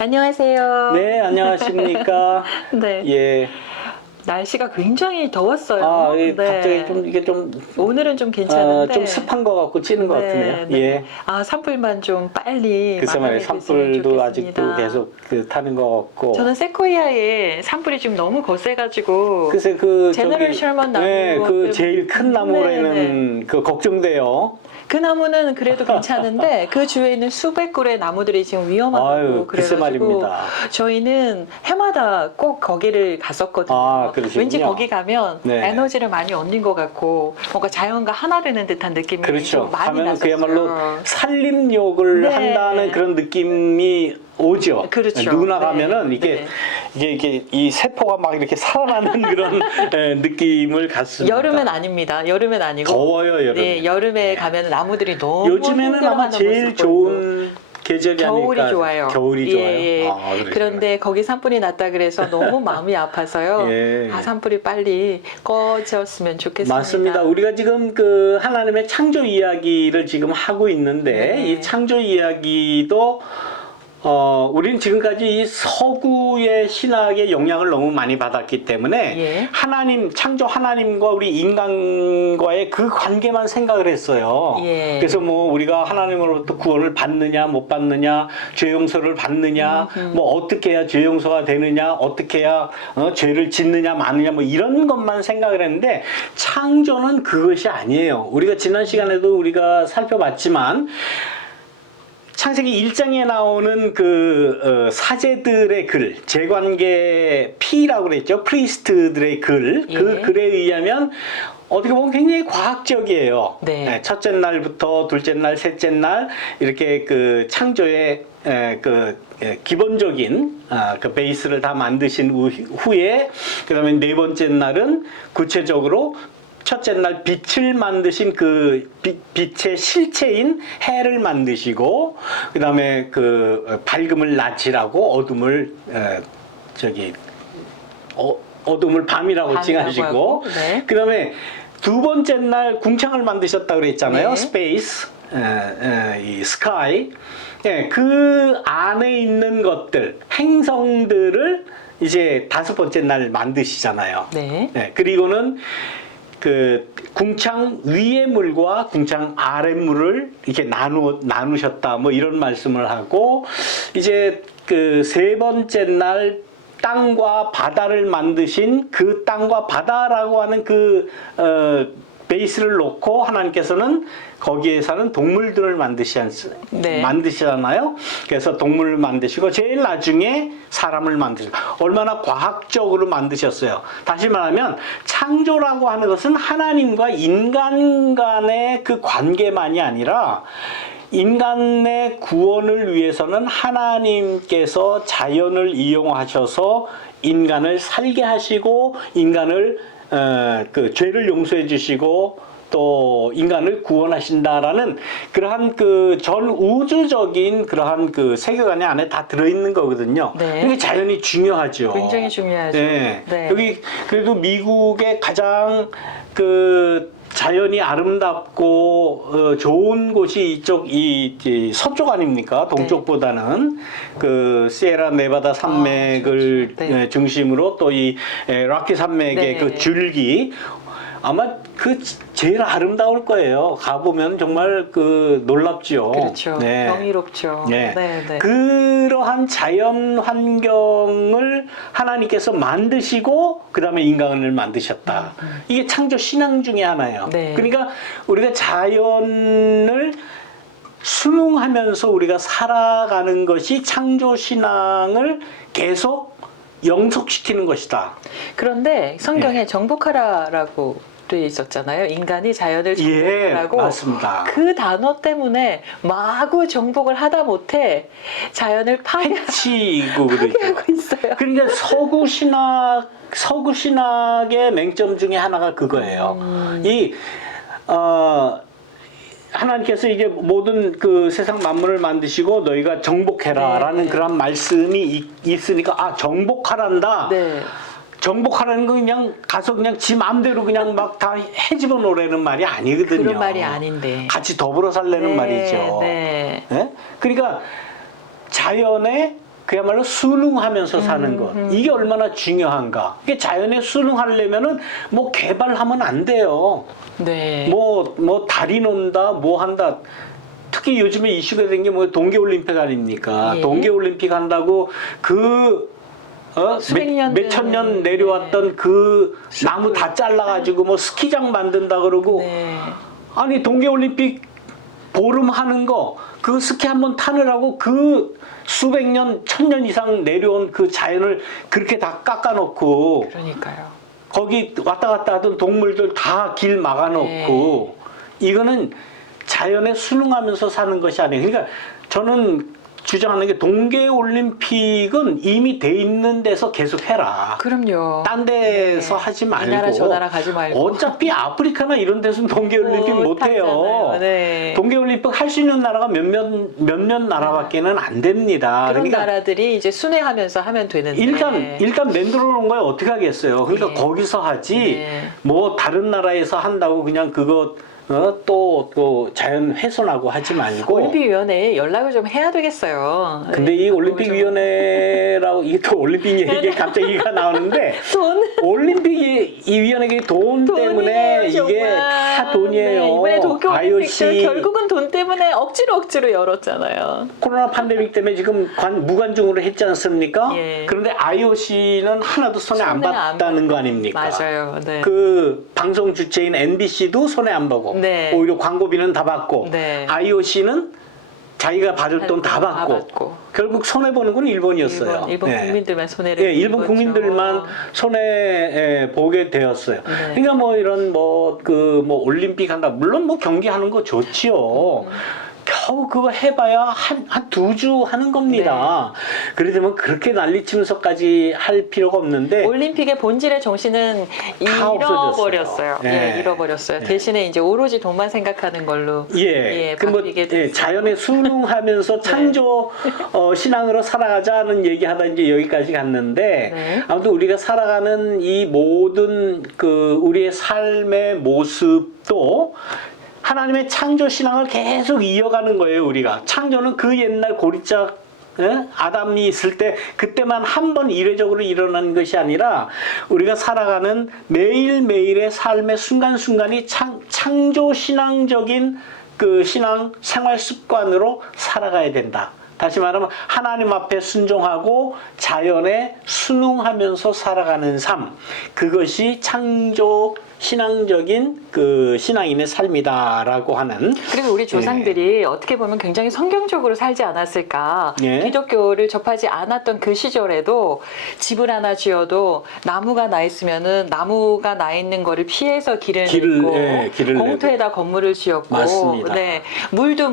안녕하세요. 네, 안녕하십니까. 네. 예. 날씨가 굉장히 더웠어요. 아, 예, 네. 갑자기 좀, 이게 좀, 오늘은 좀 괜찮은데. 좀 습한 것 같고 찌는 것 같으네요. 네. 예. 아, 산불만 좀 빨리 글쎄 말이에요. 마감이 됐으면 산불도 좋겠습니다. 아직도 계속 타는 것 같고. 저는 세코이아에 산불이 좀 너무 거세가지고. 글쎄 제너럴 셜먼 나무. 네, 그 제일 큰 나무에는 네네. 그 걱정돼요. 그 나무는 그래도 괜찮은데 그 주위에 있는 수백 그루의 나무들이 지금 위험하다고 아유, 글쎄 그래가지고 말입니다. 저희는 해마다 꼭 거기를 갔었거든요. 아, 그러시군요. 왠지 거기 가면 네. 에너지를 많이 얻는 것 같고 뭔가 자연과 하나 되는 듯한 느낌이 그렇죠. 좀 많이 가면 났었어요. 그야말로 산림욕을 네. 한다는 그런 느낌이 오죠. 그렇죠. 누구나 네. 가면은 네. 이게 이 세포가 막 이렇게 살아나는 그런 느낌을 갖습니다. 여름엔 아닙니다. 여름엔 아니고 더워요, 여름에. 네, 여름에 네. 가면 나무들이 너무 요즘에는 아마 힘들어하는 제일 모습 좋은 계절이 겨울이 아닐까. 좋아요. 겨울이 예, 좋아요. 예. 아, 그러시구나. 그런데 거기 산불이 났다 그래서 너무 마음이 아파서요. 예. 아, 산불이 빨리 꺼졌으면 좋겠습니다. 맞습니다. 우리가 지금 그 하나님의 창조 이야기를 지금 하고 있는데 네. 이 창조 이야기도 우리는 지금까지 이 서구의 신학의 영향을 너무 많이 받았기 때문에 예. 하나님, 창조 하나님과 우리 인간과의 그 관계만 생각을 했어요. 예. 그래서 뭐 우리가 하나님으로부터 구원을 받느냐, 못 받느냐, 죄 용서를 받느냐, 뭐 어떻게 해야 죄 용서가 되느냐, 어떻게 해야 죄를 짓느냐, 마느냐, 뭐 이런 것만 생각을 했는데 창조는 그것이 아니에요. 우리가 지난 시간에도 우리가 살펴봤지만 창세기 1장에 나오는 그 사제들의 글, 제관계 P라고 그랬죠. 프리스트들의 글, 예. 그 글에 의하면 어떻게 보면 굉장히 과학적이에요. 네. 첫째 날부터 둘째 날, 셋째 날 이렇게 그 창조의 기본적인 그 베이스를 다 만드신 후에 그다음에 네 번째 날은 구체적으로 첫째 날 빛을 만드신 그 빛의 실체인 해를 만드시고 그 다음에 그 밝음을 낮이라고 어둠을 어둠을 밤이라고 칭하시고 네. 그 다음에 두 번째 날 궁창을 만드셨다 그랬잖아요. 네. 스페이스, 이 스카이. 예, 그 안에 있는 것들, 행성들을 이제 다섯 번째 날 만드시잖아요. 네. 예, 그리고는 그 궁창 위의 물과 궁창 아래 물을 이렇게 나누셨다 뭐 이런 말씀을 하고 이제 그 세 번째 날 땅과 바다를 만드신 그 땅과 바다라고 하는 그 베이스를 놓고 하나님께서는 거기에 사는 동물들을 만드시잖아요. 그래서 동물을 만드시고 제일 나중에 사람을 만드시고 얼마나 과학적으로 만드셨어요. 다시 말하면 창조라고 하는 것은 하나님과 인간 간의 그 관계만이 아니라 인간의 구원을 위해서는 하나님께서 자연을 이용하셔서 인간을 살게 하시고 인간을 그 죄를 용서해 주시고 또 인간을 구원하신다라는 그러한 그 전 우주적인 그러한 그 세계관의 안에 다 들어있는 거거든요. 네. 이게 자연이 중요하죠. 굉장히 중요하죠. 네. 네. 여기 그래도 미국의 가장 그 자연이 아름답고 좋은 곳이 이 서쪽 아닙니까? 동쪽보다는 그 시에라 네바다 산맥을 네. 중심으로 또 이 락키 산맥의 네. 그 줄기 아마 그 제일 아름다울 거예요. 가보면 정말 그 놀랍죠. 그렇죠. 네. 경이롭죠. 네. 네, 네. 그러한 자연 환경을 하나님께서 만드시고 그 다음에 인간을 만드셨다. 이게 창조 신앙 중에 하나예요. 네. 그러니까 우리가 자연을 순응하면서 우리가 살아가는 것이 창조 신앙을 계속 영속시키는 것이다. 그런데 성경에 정복하라라고 돼 있었잖아요. 인간이 자연을 정복하라고. 예, 맞습니다. 그 단어 때문에 마구 정복을 하다 못해 자연을 해치고 파괴하고 그러죠. 있어요. 그러니까 서구 신학의 맹점 중에 하나가 그거예요. 하나님께서 이게 모든 그 세상 만물을 만드시고 너희가 정복해라라는 네. 그런 말씀이 있으니까 정복하란다. 네. 정복하라는 건 그냥 가서 그냥 지 마음대로 그냥 막 다 해집어 놓으라는 말이 아니거든요. 그런 말이 아닌데. 같이 더불어 살라는 네, 말이죠. 네. 네? 그러니까 자연의 그야말로 순응하면서 사는 것. 이게 얼마나 중요한가. 이게 자연에 순응하려면은 뭐 개발하면 안 돼요. 네. 뭐 달이 논다, 뭐 한다. 특히 요즘에 이슈가 된 게 뭐 동계올림픽 아닙니까? 예. 동계올림픽 한다고 수백 년 몇천 년 내려왔던 그 나무 다 잘라가지고 뭐 스키장 만든다 그러고 네. 아니 동계올림픽 보름 하는 거 그 스키 한번 타느라고 그 수백 년, 천년 이상 내려온 그 자연을 그렇게 다 깎아놓고 그러니까요. 거기 왔다 갔다 하던 동물들 다 길 막아놓고 이거는 자연에 순응하면서 사는 것이 아니에요. 그러니까 저는 주장하는 게 동계올림픽은 이미 돼 있는 데서 계속 해라. 그럼요. 딴 데서 하지 말고. 이 나라 저 나라 가지 말고. 어차피 아프리카나 이런 데서는 동계올림픽 못 해요. 하잖아요. 네. 동계올림픽 할 수 있는 나라가 몇몇 나라밖에는 안 됩니다. 그런 그러니까 나라들이 이제 순회하면서 하면 되는데. 일단 만들어 놓은 거에 어떻게 하겠어요. 그러니까 네. 거기서 하지 네. 뭐 다른 나라에서 한다고 그냥 그거 또 자연 훼손하고 하지 말고. 올림픽위원회에 연락을 좀 해야 되겠어요. 근데 이 올림픽위원회라고 이게 또 올림픽 얘기 갑자기가 나오는데 돈 올림픽 이 위원회가 돈 때문에 돈이에요, 이게 정말. 다 돈이에요. 네, 이번에 도쿄올림픽도 IOC 결국은 돈 때문에 억지로 열었잖아요. 코로나 팬데믹 때문에 지금 무관중으로 했지 않습니까? 예. 그런데 IOC는 하나도 손해 안 손해 안 봤다는 거 아닙니까? 맞아요. 네. 그 방송 주체인 MBC도 손해 안 보고 네. 오히려 광고비는 다 받고 네. IOC는 자기가 받을 돈 다 받고 결국 손해 보는 건 일본이었어요. 일본 네. 국민들만 손해를 예, 일본 입었죠. 국민들만 손해 보게 되었어요. 네. 그러니까 뭐 이런 뭐 올림픽 한다. 물론 뭐 경기하는 거 좋지요. 겨우 그거 해봐야 한 2주 하는 겁니다. 그러려면 그렇게 난리치면서까지 할 필요가 없는데 올림픽의 본질의 정신은 다 잃어버렸어요. 네. 예, 잃어버렸어요. 네. 대신에 이제 오로지 돈만 생각하는 걸로 바뀌게 됐어요. 자연에 순응하면서 창조 신앙으로 살아가자는 얘기하다 이제 여기까지 갔는데 네. 아무튼 우리가 살아가는 이 모든 우리의 삶의 모습도 하나님의 창조 신앙을 계속 이어가는 거예요. 우리가 창조는 그 옛날 고리짝 아담이 있을 때 그때만 한 번 이례적으로 일어난 것이 아니라 우리가 살아가는 매일매일의 삶의 순간순간이 창조 신앙적인 그 신앙 생활 습관으로 살아가야 된다. 다시 말하면 하나님 앞에 순종하고 자연에 순응하면서 살아가는 삶, 그것이 창조 신앙적인 그 신앙인의 삶이다라고 하는. 그리고 우리 조상들이 어떻게 보면 굉장히 성경적으로 살지 않았을까. 예. 기독교를 접하지 않았던 그 시절에도 집을 하나 지어도 나무가 나 있으면은 나무가 나 있는 거를 피해서 길을 내고 공터에다 건물을 지었고, 맞습니다. 네, 물도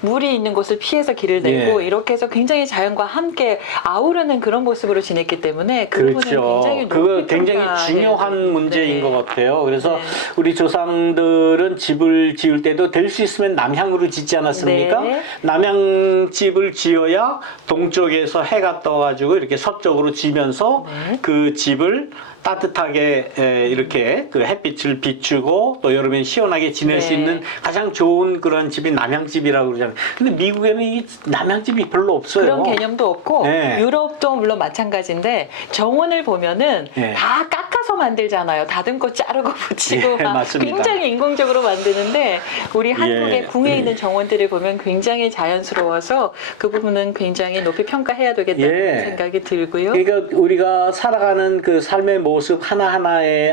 물이 있는 곳을 피해서 길을 내고 이렇게 해서 굉장히 자연과 함께 아우르는 그런 모습으로 지냈기 때문에 그 부분은 굉장히 그거 굉장히 중요한 문제인 것 같아요. 그래서 우리 조상들은 집을 지을 때도 될 수 있으면 남향으로 짓지 않았습니까? 네. 남향집을 지어야 동쪽에서 해가 떠가지고 이렇게 서쪽으로 지면서 그 집을 따뜻하게 이렇게 그 햇빛을 비추고 또 여름엔 시원하게 지낼 수 있는 가장 좋은 그런 집이 남향집이라고 그러잖아요. 근데 미국에는 이 남향집이 별로 없어요. 그런 개념도 없고 네. 유럽도 물론 마찬가지인데 정원을 보면은 다 깎아서 만들잖아요. 다듬고 자르고 붙이고 막 맞습니다. 굉장히 인공적으로 만드는데 우리 한국의 궁에 있는 정원들을 보면 굉장히 자연스러워서 그 부분은 굉장히 높이 평가해야 되겠다는 생각이 들고요. 그러니까 우리가 살아가는 그 삶의 모습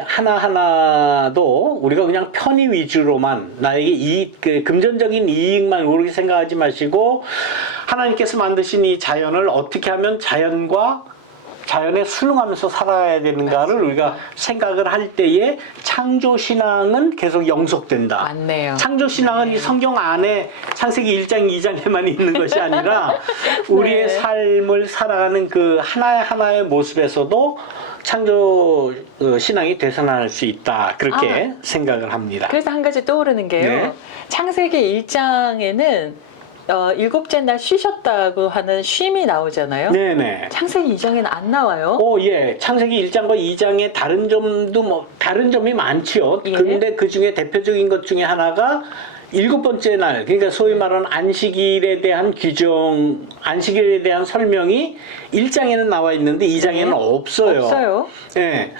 하나하나도 우리가 그냥 편의 위주로만 나에게 그 금전적인 이익만 그렇게 생각하지 마시고 하나님께서 만드신 이 자연을 어떻게 하면 자연에 순응하면서 살아야 되는가를 우리가 생각을 할 때에 창조신앙은 계속 영속된다. 맞네요. 창조신앙은 이 성경 안에 창세기 1장, 2장에만 있는 것이 아니라 우리의 삶을 살아가는 그 하나의 모습에서도 창조 신앙이 되살아날 수 있다. 그렇게 생각을 합니다. 그래서 한 가지 떠오르는 게요. 창세기 1장에는 7째 날 쉬셨다고 하는 쉼이 나오잖아요. 네네. 창세기 2장에는 안 나와요. 창세기 1장과 2장에 다른 점이 많지요. 그런데 그 중에 대표적인 것 중에 하나가 일곱 번째 날, 그러니까 소위 말하는 안식일에 대한 규정, 안식일에 대한 설명이 1장에는 나와 있는데 2장에는 없어요. 없어요. 예.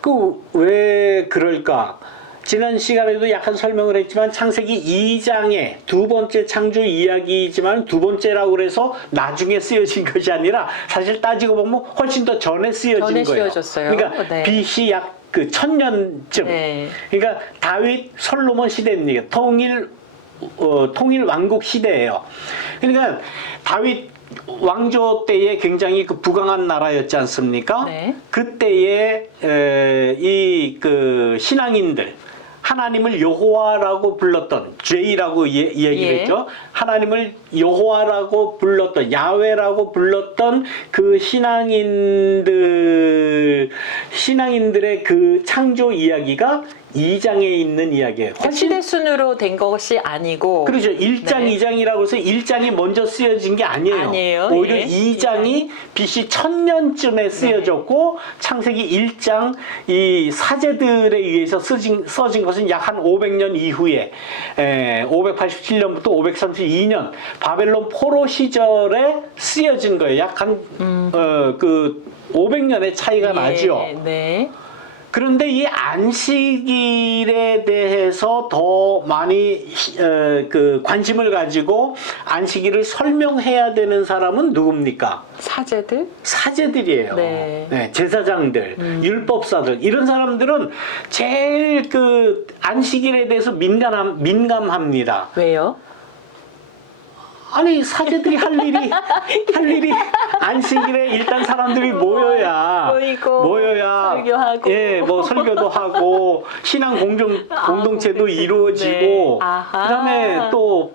그 왜 그럴까? 지난 시간에도 약간 설명을 했지만 창세기 2장의 두 번째 창조 이야기이지만 두 번째라고 그래서 나중에 쓰여진 것이 아니라 사실 따지고 보면 훨씬 더 전에 쓰여진 거예요. 쓰여졌어요. 그러니까 네. BC 약 그 1000년쯤. 네. 그러니까 다윗 솔로몬 시대입니다. 통일 왕국 시대예요. 그러니까 다윗 왕조 때에 굉장히 그 부강한 나라였지 않습니까? 네. 그때에 이 그 신앙인들 하나님을 여호와라고 불렀던 J라고 얘기를 예. 했죠. 하나님을 여호와라고 불렀던 야훼라고 불렀던 그 신앙인들의 그 창조 이야기가 2장에 있는 이야기예요. 시대 순으로 된 것이 아니고. 그렇죠. 1장, 네. 2장이라고 해서 1장이 먼저 쓰여진 게 아니에요. 아니에요. 오히려 예. 2장이 BC 1000년쯤에 쓰여졌고 창세기 1장 이 사제들에 의해서 써진 것은 약 한 500년 이후에 587년부터 532년 바벨론 포로 시절에 쓰여진 거예요. 약 한 그 500년의 차이가 예. 나죠. 네. 그런데 이 안식일에 대해서 더 많이 그 관심을 가지고 안식일을 설명해야 되는 사람은 누굽니까? 사제들? 사제들이에요. 네. 네, 제사장들, 율법사들 이런 사람들은 제일 그 안식일에 대해서 민감합니다. 왜요? 아니 사제들이 할 일이 안식일에 일단 사람들이 모여야 설교하고. 예, 뭐 설교도 하고 신앙 공동체도 이루어지고 네. 아하. 그다음에 또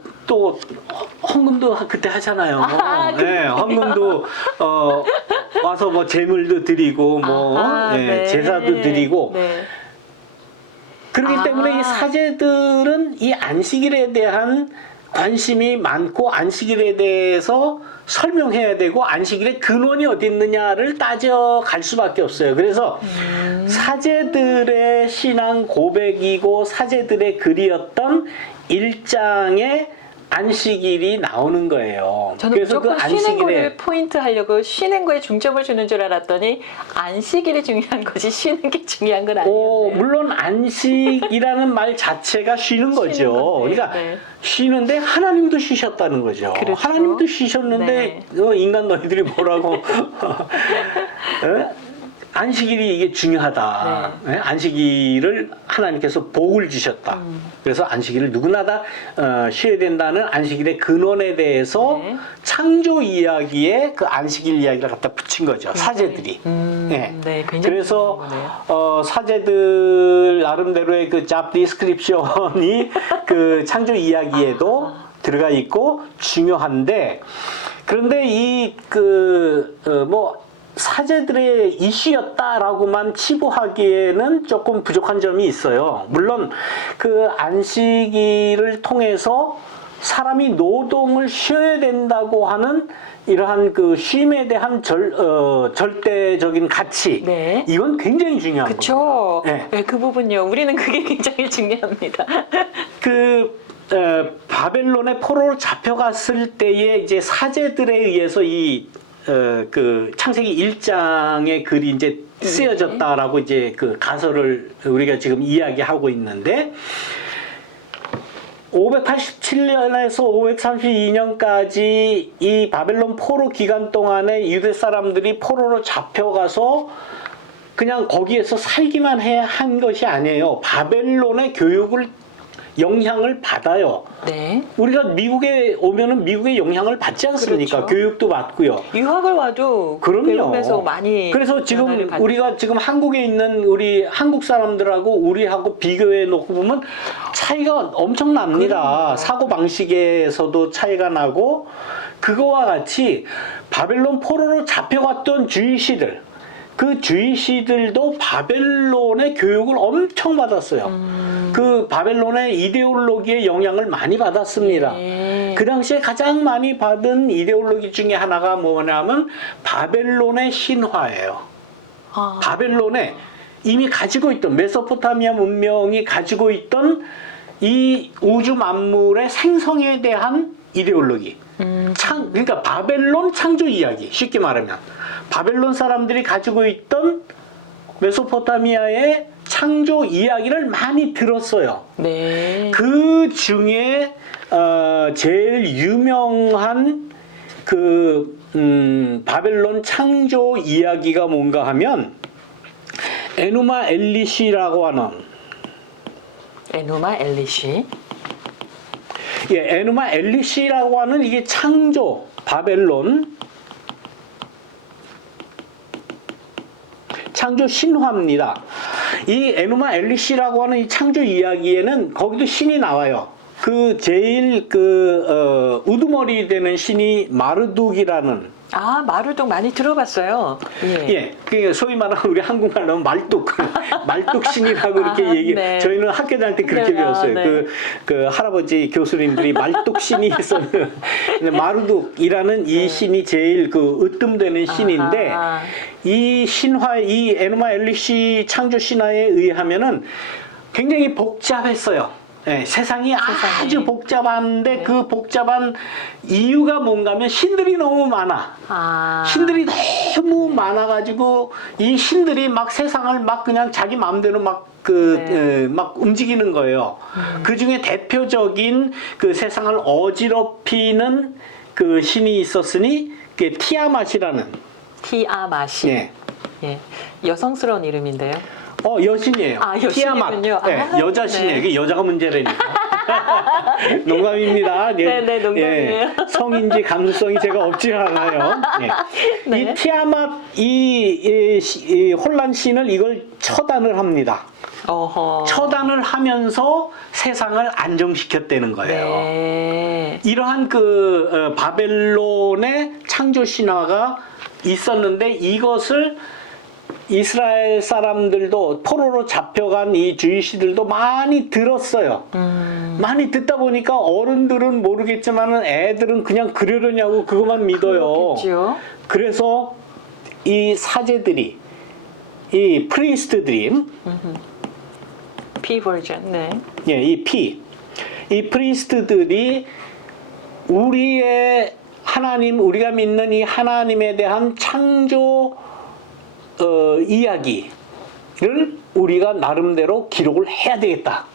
헌금도 그때 하잖아요. 예, 헌금도 와서 뭐 제물도 드리고 뭐 아하, 예, 네. 제사도 드리고 네. 그렇기 때문에 이 사제들은 이 안식일에 대한 관심이 많고 안식일에 대해서 설명해야 되고 안식일의 근원이 어디 있느냐를 따져갈 수밖에 없어요. 그래서 사제들의 신앙 고백이고 사제들의 글이었던 1장의 안식일이 나오는 거예요. 저는 그래서 무조건 쉬는 거를 포인트 하려고 쉬는 거에 중점을 주는 줄 알았더니 안식일이 중요한 거지 쉬는 게 중요한 건 아니에요. 물론 안식이라는 말 자체가 쉬는 거죠. 건데, 그러니까 네. 쉬는데 하나님도 쉬셨다는 거죠. 그렇죠. 하나님도 쉬셨는데 인간 너희들이 뭐라고 안식일이 이게 중요하다. 네. 안식일을 하나님께서 복을 주셨다. 그래서 안식일을 누구나 다 쉬어야 된다는 안식일의 근원에 대해서 네. 창조 이야기에 그 안식일 이야기를 갖다 붙인 거죠. 사제들이. 네. 네, 굉장히 그래서 중요한 거네요. 사제들 나름대로의 그 잡 디스크립션이 그 창조 이야기에도 들어가 있고 중요한데 그런데 이 사제들의 이슈였다라고만 치부하기에는 조금 부족한 점이 있어요. 물론 그 안식일을 통해서 사람이 노동을 쉬어야 된다고 하는 이러한 그 쉼에 대한 절대적인 가치, 네. 이건 굉장히 중요한 그쵸. 겁니다. 네, 그 부분요. 우리는 그게 굉장히 중요합니다. 바벨론의 포로로 잡혀갔을 때에 이제 사제들에 의해서 그 창세기 1장의 글이 이제 쓰여졌다라고 이제 그 가설을 우리가 지금 이야기하고 있는데 587년에서 532년까지 이 바벨론 포로 기간 동안에 유대 사람들이 포로로 잡혀가서 그냥 거기에서 살기만 한 것이 아니에요. 바벨론의 교육을 영향을 받아요. 네. 우리가 미국에 오면은 미국의 영향을 받지 않습니까? 그렇죠. 교육도 받고요. 유학을 와도 그럼요. 배움에서 많이 그래서 지금 변화를 받죠. 우리가 지금 한국에 있는 우리 한국 사람들하고 우리하고 비교해 놓고 보면 차이가 엄청납니다. 그럼요. 사고 방식에서도 차이가 나고 그거와 같이 바벨론 포로로 잡혀갔던 주이시들 그 주이시들도 바벨론의 교육을 엄청 받았어요. 그 바벨론의 이데올로기의 영향을 많이 받았습니다. 네. 그 당시에 가장 많이 받은 이데올로기 중에 하나가 뭐냐면 바벨론의 신화예요. 바벨론에 이미 가지고 있던 메소포타미아 문명이 가지고 있던 이 우주 만물의 생성에 대한 이데올로기. 그러니까 바벨론 창조 이야기. 쉽게 말하면 바벨론 사람들이 가지고 있던 메소포타미아의 창조 이야기를 많이 들었어요. 네. 그 중에 제일 유명한 바벨론 창조 이야기가 뭔가 하면 에누마 엘리시라고 하는 에누마 엘리시. 예, 에누마 엘리시라고 하는 이게 창조 바벨론 창조 신화입니다. 이 에누마 엘리시라고 하는 이 창조 이야기에는 거기도 신이 나와요. 그 제일 우두머리 되는 신이 마르둑이라는. 아, 마루동 많이 들어봤어요. 예. 예, 그 소위 말하는 우리 한국말로 말뚝, 말뚝신이라고 이렇게 얘기. 네. 저희는 학교 다닐 때 그렇게 네, 배웠어요. 네. 그 할아버지 교수님들이 말뚝신이 있었는 마르둑이라는 이 신이 제일 으뜸되는 신인데 아하. 이 신화, 이 에누마 엘리시 창조 신화에 의하면은 굉장히 복잡했어요. 네, 세상이 아주 복잡한데 그 복잡한 이유가 뭔가 하면 신들이 너무 많아. 신들이 너무 많아가지고 이 신들이 막 세상을 막 그냥 자기 마음대로 막 막 움직이는 거예요. 그 중에 대표적인 그 세상을 어지럽히는 그 신이 있었으니 그 티아맛이라는. 티아마시. 예. 예. 여성스러운 이름인데요. 여신이에요. 여신이군요. 티아맛. 네, 여자 신이에요. 이게 여자가 문제라니까. 농담입니다. 네네, 농담이에요. 예, 성인지 감수성이 제가 없지 않아요. 예. 네. 이 티아맛, 이 혼란 신을 이걸 처단을 합니다. 어허. 처단을 하면서 세상을 안정시켰다는 거예요. 네. 이러한 바벨론의 창조 신화가 있었는데 이것을 이스라엘 사람들도 포로로 잡혀간 이 주이시들도 많이 들었어요. 많이 듣다 보니까 어른들은 모르겠지만 애들은 그냥 그러려냐고 그것만 믿어요. 그렇겠죠. 그래서 이 사제들이, 이 프리스트들이, P 버전. 네. 예, 이 프리스트들이 우리의 하나님, 우리가 믿는 이 하나님에 대한 창조 이야기를 우리가 나름대로 기록을 해야 되겠다.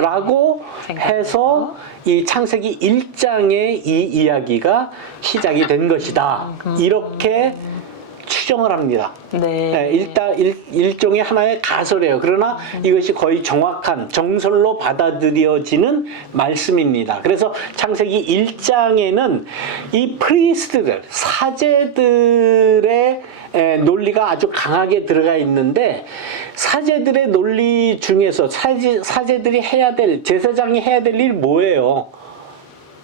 라고 해서 이 창세기 1장의 이 이야기가 시작이 된 것이다. 이렇게 추정을 합니다. 네. 일단 일종의 하나의 가설이에요. 그러나 이것이 거의 정확한 정설로 받아들여지는 말씀입니다. 그래서 창세기 1장에는 이 프리스트들, 사제들의 논리가 아주 강하게 들어가 있는데 사제들의 논리 중에서 사제들이 해야 될, 제사장이 해야 될 일 뭐예요?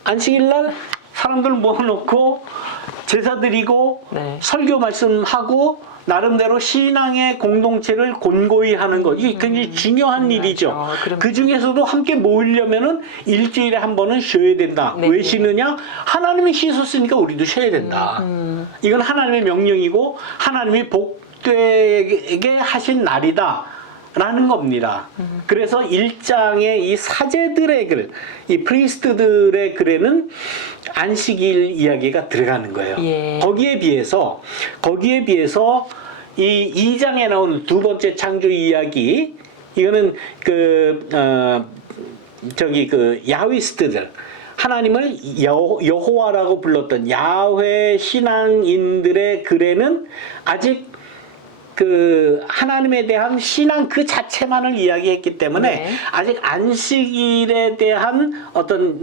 안식일날 사람들 모아놓고 제사 드리고 설교 말씀하고 나름대로 신앙의 공동체를 곤고히 하는 것, 이게 굉장히 중요한 일이죠. 그 중에서도 함께 모이려면은 일주일에 한 번은 쉬어야 된다. 왜 쉬느냐? 하나님이 쉬셨으니까 우리도 쉬어야 된다. 이건 하나님의 명령이고 하나님이 복되게 하신 날이다. 라는 겁니다. 그래서 1장의 이 사제들의 글, 이 프리스트들의 글에는 안식일 이야기가 들어가는 거예요. 예. 거기에 비해서 이 2장에 나온 두 번째 창조 이야기, 이거는 야훼스트들, 하나님을 여호와라고 불렀던 야훼 신앙인들의 글에는 아직 하나님에 대한 신앙 그 자체만을 이야기했기 때문에 아직 안식일에 대한 어떤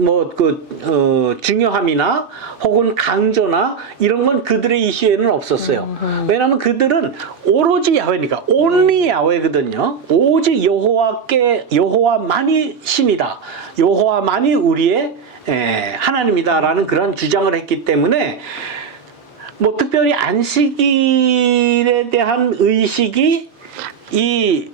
중요함이나 혹은 강조나 이런 건 그들의 이슈에는 없었어요. 왜냐하면 그들은 오로지 야훼니까, only 야훼거든요. 오직 여호와만이 신이다. 여호와만이 우리의 하나님이다라는 그런 주장을 했기 때문에 특별히 안식일에 대한 의식이 이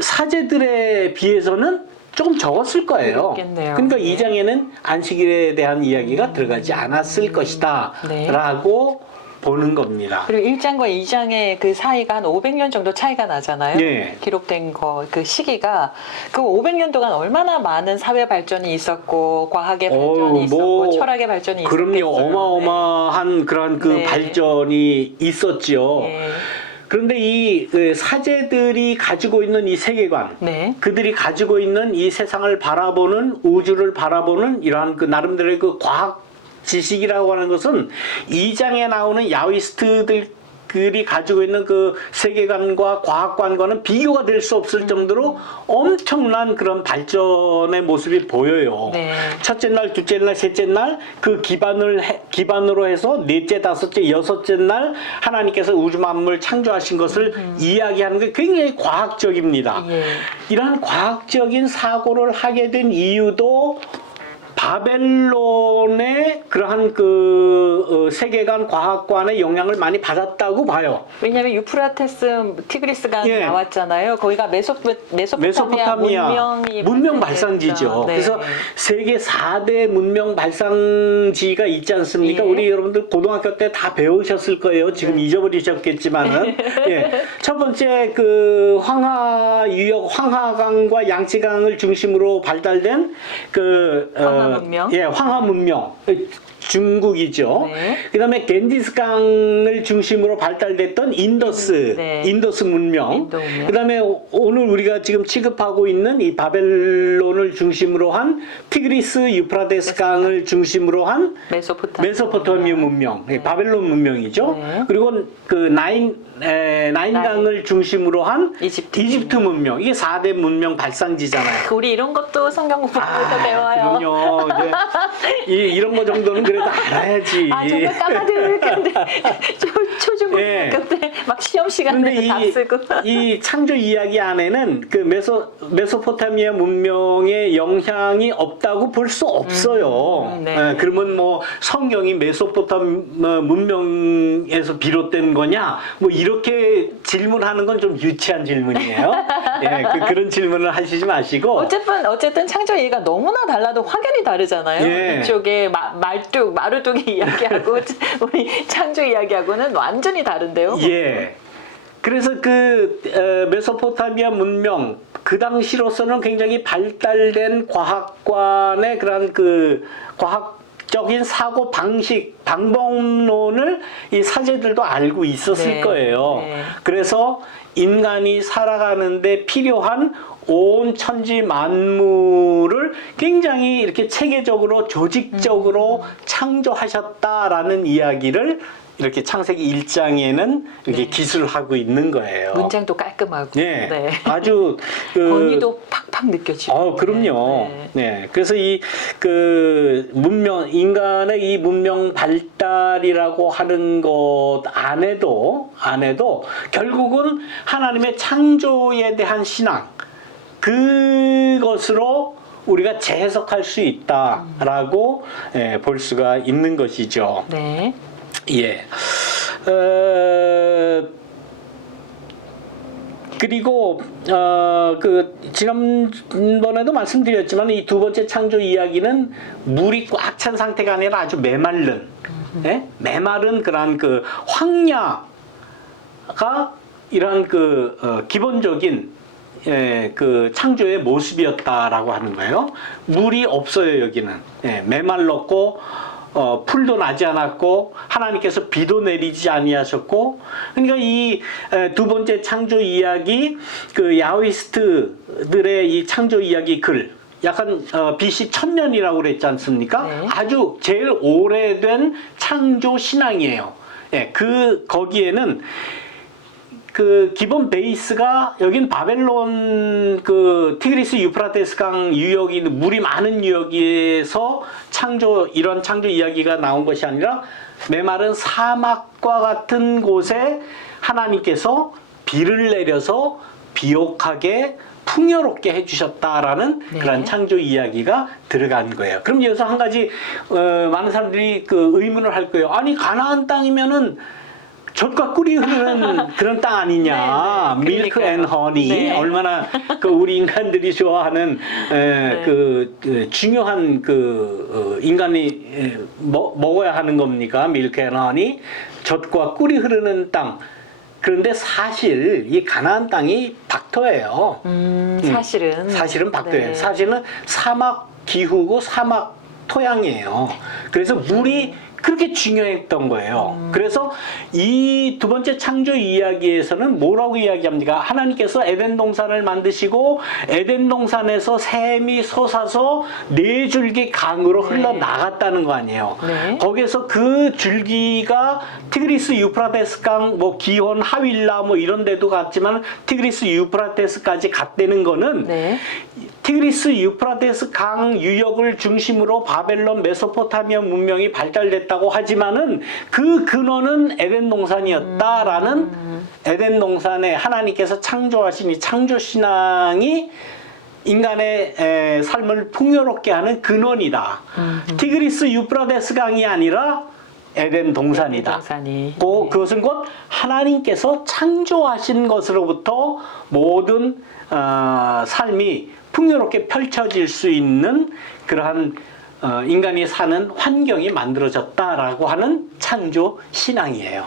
사제들에 비해서는 조금 적었을 거예요. 그렇겠네요. 그러니까 2장에는 안식일에 대한 이야기가 들어가지 않았을 것이다. 라고 보는 겁니다. 그리고 1장과 2장의 그 사이가 한 500년 정도 차이가 나잖아요. 예. 기록된 거 그 시기가 그 500년 동안 얼마나 많은 사회 발전이 있었고 과학의 발전이 있었고 철학의 발전이 있었겠어요. 그럼요. 어마어마한 그런 그 네. 발전이 있었지요. 네. 그런데 이 사제들이 가지고 있는 이 세계관, 네. 그들이 가지고 있는 이 세상을 바라보는, 우주를 바라보는 이러한 그 나름대로의 그 과학 지식이라고 하는 것은 2장에 나오는 야위스트들이 가지고 있는 그 세계관과 과학관과는 비교가 될 수 없을 정도로 엄청난 그런 발전의 모습이 보여요. 네. 첫째 날, 둘째 날, 셋째 날 그 기반으로 해서 넷째, 다섯째, 여섯째 날 하나님께서 우주 만물 창조하신 것을 이야기하는 게 굉장히 과학적입니다. 예. 이러한 과학적인 사고를 하게 된 이유도 바벨론의 그러한 그 세계관 과학관의 영향을 많이 받았다고 봐요. 왜냐하면 유프라테스 티그리스강 예. 나왔잖아요. 거기가 메소포타미아 문명 발상지죠. 네. 그래서 세계 4대 문명 발상지가 있지 않습니까? 예. 우리 여러분들 고등학교 때 다 배우셨을 거예요. 지금 잊어버리셨겠지만은. 예. 첫 번째 그 황하 유역 황하강과 양치강을 중심으로 발달된 그 황하 문명. 예, 황하 문명. 중국이죠. 네. 그다음에 겐지스강을 중심으로 발달됐던 인더스, 네. 인더스 문명. 인도 문명. 그다음에 오늘 우리가 지금 취급하고 있는 이 바벨론을 중심으로 한 티그리스 유프라데스 강을 중심으로 한 메소포타미아 문명, 네. 바벨론 문명이죠. 네. 그리고 그 나인강을 중심으로 한 이집트 문명. 이게 4대 문명 발상지잖아요. 우리 이런 것도 성경 공부에서 배워요. 그럼요. 이제 이런 거 정도는 그래도 알아야지. 정말 까마득한데 초중고등학교 예. 때 막 시험 그런데 시간에 다 쓰고. 이 창조 이야기 안에는 그 메소포타미아 문명의 영향이 없다고 볼 수 없어요. 네. 예, 그러면 뭐 성경이 메소포타미아 문명에서 비롯된 거냐? 뭐 이렇게 질문하는 건 좀 유치한 질문이에요. 예, 그런 질문을 하시지 마시고. 어쨌든 창조 얘기가 너무나 달라도 확연히 다르잖아요. 예. 이쪽에 마루뚝이 이야기하고 우리 창조 이야기하고는 완전히 다른데요. 예. 그래서 그 메소포타미아 문명 그 당시로서는 굉장히 발달된 과학관의 그런 그 과학적인 사고 방식, 방법론을 이 사제들도 알고 있었을 네. 거예요. 네. 그래서 인간이 살아가는데 필요한 온 천지 만물을 굉장히 이렇게 체계적으로 조직적으로 창조하셨다라는 이야기를 이렇게 창세기 1장에는 이렇게 네. 기술하고 있는 거예요. 문장도 깔끔하고. 네. 네. 아주 권위도 팍팍 느껴지고. 그럼요. 네. 네. 그래서 이 그 문명 인간의 이 문명 발달이라고 하는 것 안에도 결국은 하나님의 창조에 대한 신앙 그것으로 우리가 재해석할 수 있다라고 볼 수가 있는 것이죠. 네. 예. 그리고 그 지난번에도 말씀드렸지만 이 두 번째 창조 이야기는 물이 꽉 찬 상태가 아니라 아주 메마른, 예? 메마른 그런 그 황야가 이런 그 기본적인 그 창조의 모습이었다라고 하는 거예요. 물이 없어요 여기는. 메말랐고 풀도 나지 않았고 하나님께서 비도 내리지 아니하셨고 그러니까 이 두 번째 창조 이야기 그 야훼이스트들의 이 창조 이야기 글 약간 BC 1000년이라고 그랬지 않습니까? 네. 아주 제일 오래된 창조 신앙이에요. 거기에는 그 기본 베이스가 여긴 바벨론 그 티그리스 유프라테스 강 유역이 물이 많은 유역에서 이런 창조 이야기가 나온 것이 아니라 메마른 사막과 같은 곳에 하나님께서 비를 내려서 비옥하게 풍요롭게 해주셨다라는 네. 그런 창조 이야기가 들어간 거예요. 그럼 여기서 한 가지 많은 사람들이 그 의문을 할 거예요. 아니 가나안 땅이면은 젖과 꿀이 흐르는 그런 땅 아니냐. 네, 네. 밀크 그러니까요. 앤 허니. 네. 얼마나 그 우리 인간들이 좋아하는 그 중요한 그 인간이 먹어야 하는 겁니까? 밀크 앤 허니. 젖과 꿀이 흐르는 땅. 그런데 사실 이 가나안 땅이 박토예요. 사실은 박토예요. 네. 사실은 사막 기후고 사막 토양이에요. 그래서 물이 그렇게 중요했던 거예요. 그래서 이 두 번째 창조 이야기에서는 뭐라고 이야기합니까? 하나님께서 에덴 동산을 만드시고 에덴 동산에서 샘이 솟아서 네 줄기 강으로 흘러나갔다는 거 아니에요. 네. 거기에서 그 줄기가 티그리스 유프라테스 강, 뭐 기혼, 하윌라 뭐 이런 데도 갔지만 티그리스 유프라테스까지 갔다는 거는 네. 티그리스 유프라테스 강 유역을 중심으로 바벨론 메소포타미아 문명이 발달됐다고 하지만은 그 근원은 에덴 동산이었다라는 에덴 동산에 하나님께서 창조하신 이 창조 신앙이 인간의 삶을 풍요롭게 하는 근원이다. 티그리스 유프라테스 강이 아니라 에덴 동산이다. 그것은 곧 하나님께서 창조하신 것으로부터 모든 삶이 풍요롭게 펼쳐질 수 있는 그러한 인간이 사는 환경이 만들어졌다라고 하는 창조 신앙이에요.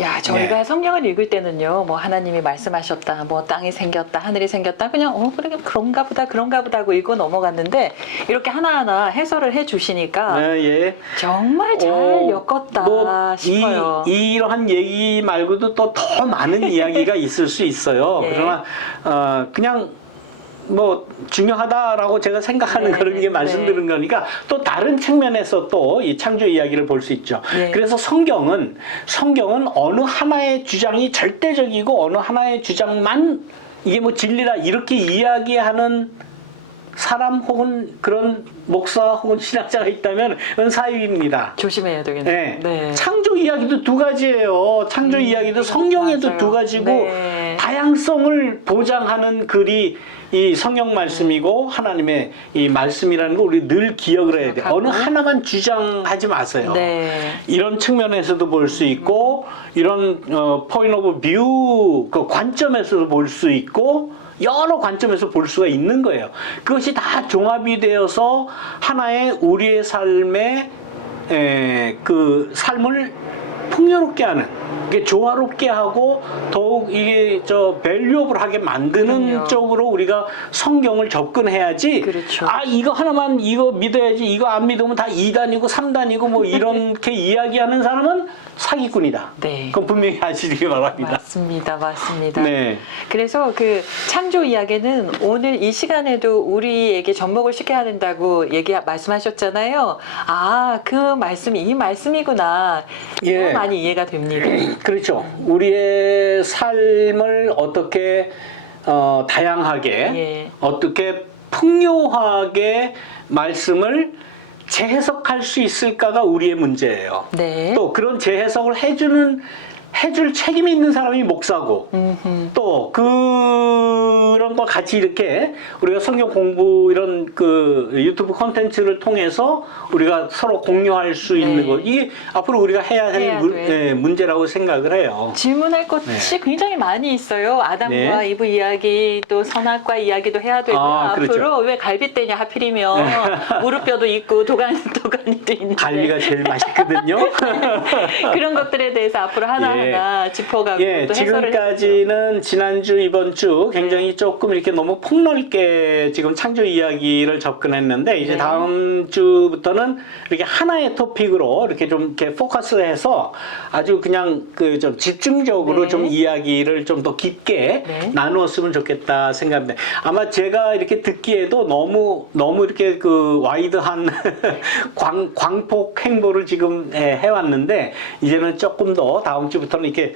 야, 저희가 성경을 읽을 때는요, 뭐 하나님이 말씀하셨다, 뭐 땅이 생겼다, 하늘이 생겼다, 그냥 그래 그런가 보다 하고 읽고 넘어갔는데 이렇게 하나하나 해설을 해주시니까 정말 잘 엮었다 싶어요. 이러한 얘기 말고도 또 더 많은 이야기가 있을 수 있어요. 네. 그러나 그냥 뭐 중요하다라고 제가 생각하는 그런 게 말씀드린 거니까 또 다른 측면에서 또 이 창조 이야기를 볼 수 있죠. 그래서 성경은 어느 하나의 주장이 절대적이고 어느 하나의 주장만 이게 뭐 진리다 이렇게 이야기하는 사람 혹은 그런 목사 혹은 신학자가 있다면 그건 사유입니다. 조심해야 되겠네요. 네. 창조 이야기도 두 가지예요. 창조 이야기도 성경에도 맞아요. 두 가지고 네. 다양성을 보장하는 글이 이 성경 말씀이고 하나님의 이 말씀이라는 거 우리 늘 기억을 해야 돼요. 어느 하나만 주장하지 마세요. 네. 이런 측면에서도 볼 수 있고 이런 point of view 그 관점에서도 볼 수 있고 여러 관점에서 볼 수가 있는 거예요. 그것이 다 종합이 되어서 하나의 우리의 삶의 그 삶을 풍요롭게 하는, 이게 조화롭게 하고 더욱 이게 밸류업을 하게 만드는 그럼요. 쪽으로 우리가 성경을 접근해야지. 그렇죠. 이거 하나만 이거 믿어야지, 이거 안 믿으면 다 2단이고 3단이고 뭐 이렇게 이야기하는 사람은 사기꾼이다. 네. 그건 분명히 아시기 바랍니다. 맞습니다. 네. 그래서 그 창조 이야기는 오늘 이 시간에도 우리에게 접목을 시켜야 된다고 말씀하셨잖아요. 그 말씀이 이 말씀이구나. 많이 이해가 됩니다. 그렇죠. 우리의 삶을 어떻게 다양하게 어떻게 풍요하게 말씀을 재해석할 수 있을까가 우리의 문제예요. 네. 또 그런 재해석을 해줄 책임이 있는 사람이 목사고 또 그런 거 같이 이렇게 우리가 성경 공부 이런 그 유튜브 콘텐츠를 통해서 우리가 서로 공유할 수 있는 거, 이게 앞으로 우리가 해야 할 문제라고 생각을 해요. 질문할 것이 굉장히 많이 있어요. 아담과 이브 이야기, 또 선악과 이야기도 해야 되고 앞으로 그렇죠. 왜 갈비뼈냐 하필이면 무릎뼈도 있고 도가니도 있는데 갈비가 제일 맛있거든요. 그런 것들에 대해서 앞으로 하나하나 짚어가고 또 해설을 지금까지는 지난주 이번 주 굉장히 조금 이렇게 너무 폭넓게 지금 창조 이야기를 접근했는데 이제 다음 주부터는 이렇게 하나의 토픽으로 이렇게 좀 이렇게 포커스해서 아주 그냥 그 좀 집중적으로 좀 이야기를 좀 더 깊게 나누었으면 좋겠다 생각합니다. 아마 제가 이렇게 듣기에도 너무 이렇게 그 와이드한 광폭 행보를 지금 해왔는데 이제는 조금 더 다음 주부터 이렇게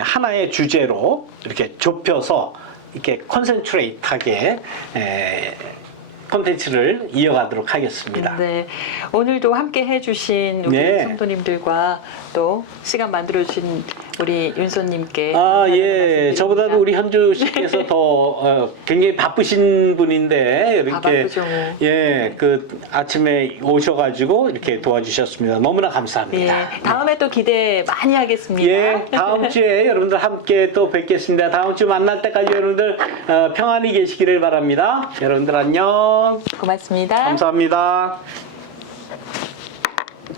하나의 주제로 이렇게 좁혀서 이렇게 컨센트레이트하게 콘텐츠를 이어가도록 하겠습니다. 네, 오늘도 함께 해주신 우리 성도님들과 또 시간 만들어주신 우리 윤소님께. 아, 예. 말씀드립니다. 저보다도 우리 현주 씨께서 더 굉장히 바쁘신 분인데 이렇게 바쁘죠. 예, 그 아침에 오셔가지고 이렇게 도와주셨습니다. 너무나 감사합니다. 예, 다음에 또 기대 많이 하겠습니다. 예, 다음 주에 여러분들 함께 또 뵙겠습니다. 다음 주 만날 때까지 여러분들 평안히 계시기를 바랍니다. 여러분들 안녕. 고맙습니다. 감사합니다.